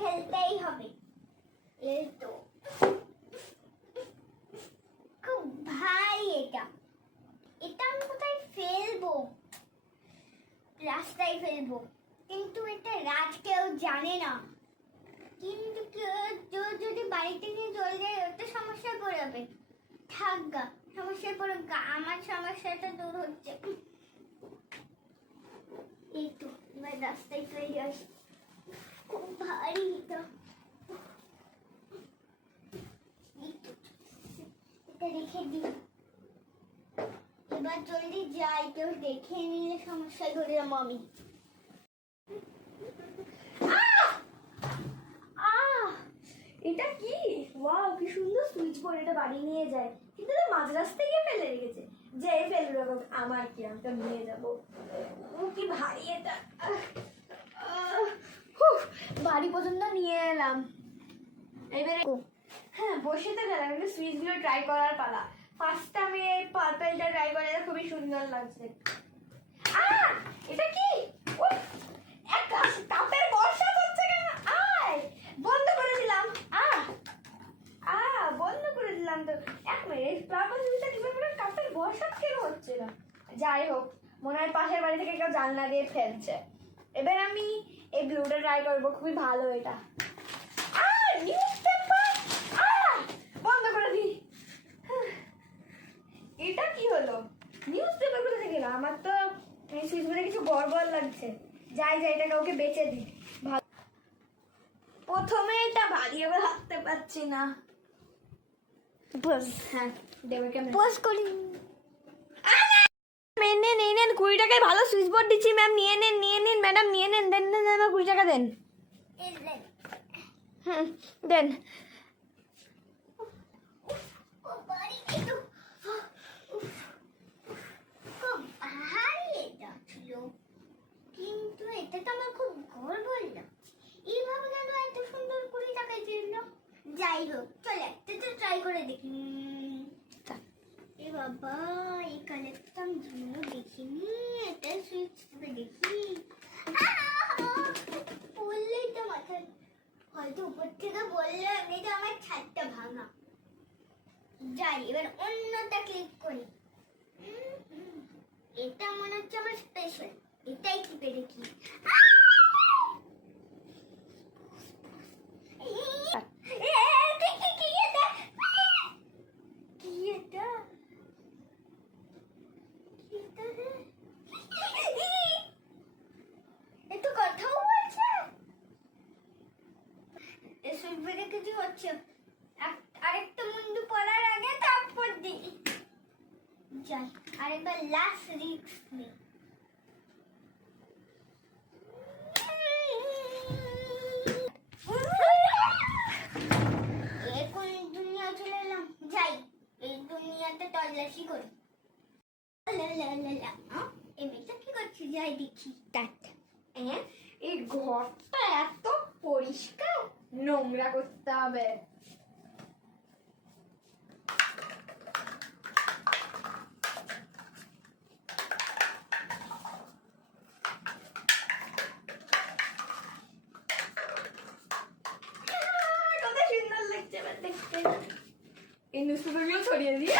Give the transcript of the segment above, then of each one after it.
ফেলতেই হবে। এই তো খুব ভাই, এটা আমি কোথায় ফেলবো? রাস্তায় ফেলবো, কিন্তু এটা রাজ কেউ জানে না। কিন্তু কেউ যদি বাড়িতে নিয়ে চলে যায় ওটা সমস্যায় পড়ে যাবে। থাক গা, সমস্যায় পড়ে গা, আমার সমস্যাটা দূর হচ্ছে। এই তো এবার রাস্তায় ফেলে আসি। খুব ভারী এটা। এটা রেখে দিই। এবার জলদি যাই, কেউ দেখে নিলে সমস্যায় পড়ে যাবো আমি। এটা কি? ওয়াও, কি সুন্দর সুইচ বোর্ড! এটা বাড়ি নিয়ে যায়, কিন্তু তো মাঝ রাস্তায় গিয়ে ফেলে রেখেছে। যে ফেলবে আমার কি, আমি তো নিয়ে যাবো। ও কি ভারী এটা! বাড়ি পর্যন্ত নিয়ে এলাম। এবারে হ্যাঁ, বসে তো গেলাম, একটু সুইচ গুলো ট্রাই করার পালা। ফার্স্ট আমি এই পার্পলটা ট্রাই করে, খুবই সুন্দর লাগছে। এটা কি? একটা কাপের বর্ষা হচ্ছে কেন? বন্ধ করে দিলাম। বন্ধ করে দিলাম তো। এক মিনিট, পার্পলটা কিভাবে কাপের বর্ষা কেন হচ্ছে না? যাই হোক, মনে হয় পাশের বাড়ি থেকে কেউ জানলা দিয়ে ফেলছে। এবার আমি এই ব্লুটা ট্রাই করবো, খুবই ভালো এটা। নিউজপেপার! বন্ধ করে দি। এটা কি হলো? নিউজপেপার কোথা থেকে এলো? আমার তো এই সুইচগুলো কিছু গড়বড় লাগছে। যাই এটা কাউকে বেচে দিই। প্রথমে এটা ভারী, আবার হাঁটতে পারছি না। হ্যাঁ, দেবে কেমন? পোস্ট করি। নেন 20 টাকায় ভালো সুইচ বোর্ড দিচ্ছি ম্যাম, নিয়ে নিন ম্যাডাম, নিয়ে নেন। দেন 20 টাকা দেন। দেন। কিন্তু এটা তো আমার খুব গর্বই লাগছে। এইভাবে কেন এত সুন্দর 20 টাকায় দিল? যাই হোক, চল একটা তো ট্রাই করে দেখি। এ বাবা, এই কালেরটা আমি জীবনে দেখিনি। এটা সুইচ টিপে দেখি। বললেই তো মাথায়, হয়তো উপর থেকে বললে এমনিতে আমার ছাদটা ভাঙা। যাই, এবার অন্যটা ক্লিক করি। এটা মনে হচ্ছে আমার স্পেশাল, এটাই টিপে দেখি। কিছু হচ্ছে, আরেকটা মুন্ডু পড়ার আগে তারপর দিই। যাই, আরেকবার লাস্ট রিস্ক নেই। এখন দুনিয়া চলে এলাম। যাই, এই দুনিয়াতে তল্লাশি করি। এই মেয়েটা কি করছে? যাই দেখি। এই ঘরটা এত পরিষ্কার, নোংরা করতে হবে। এই নিউজপেপারগুলো ছড়িয়ে দিয়ে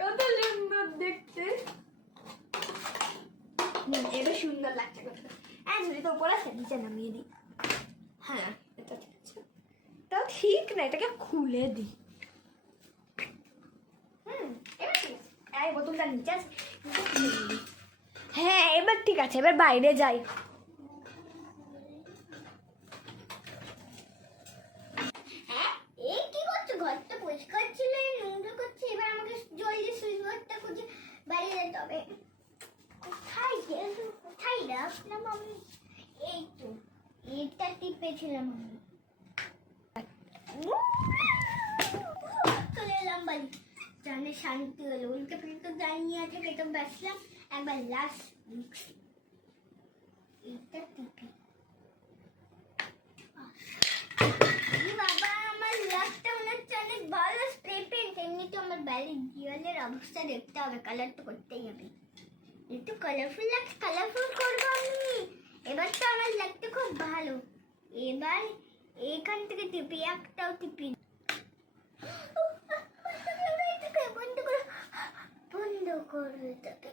কত সুন্দর দেখতে। এটা সুন্দর লাগছে কত। ঝুড়ি তো উপরে আছে, নিচে নামিয়ে দিই। হ্যাঁ, এটা ঠিক আছে। তাও ঠিক না, এটাকে খুলে দিই। এবার ঠিক আছে। এই বোতলটা নিচে আছে। হ্যাঁ, এবার ঠিক আছে। এবার বাইরে যাই। ঘরটা পরিষ্কার ছিল, নোংরা করছে। এবার আমাকে জলদি সুইচ বোর্ডটা খুঁজে বাইরে যেতে হবে। কোথায় রাখলাম আমি? এই তো, এটা টিপেছিলাম আমি। চলে এলাম বাড়ি, জানে শান্তি হলো। উল্টে পিল্টে দাঁড়িয়ে আছে, এটা বেসলাম। একবার লাস্ট এটা টিপি। বাবা, আমার লাস্টটা মনে হচ্ছে অনেক ভালো স্প্রে পেন্ট। এমনিতে আমার বাড়ির দেওয়ালের অবস্থা দেখতে হবে, কালার তো করতেই হবে। একটু কালারফুল লাগছে, কালারফুল করবো আমি। এবার তো আমার লাগতে খুব ভালো। এবার এখান থেকে টিপি, একটাও টিপি না। বন্ধ করো, বন্ধ করো এটাকে।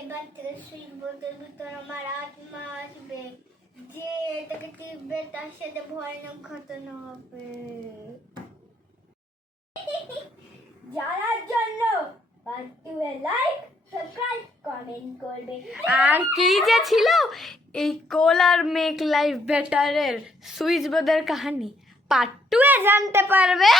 এবার থেকে সুইচ বোর্ডের ভিতর আমার আত্মা আসবে, যে এটাকে টিপবে তার সাথে ভয়ানক ঘটনা হবে। জানার জন্য লাইক, সাবস্ক্রাইব, কমেন্ট করবে। আর কি যে ছিল এই কোল আর মেক লাইফ বেটারের সুইচ বোর্ডের কাহিনী, পার্ট 2 এ জানতে পারবে।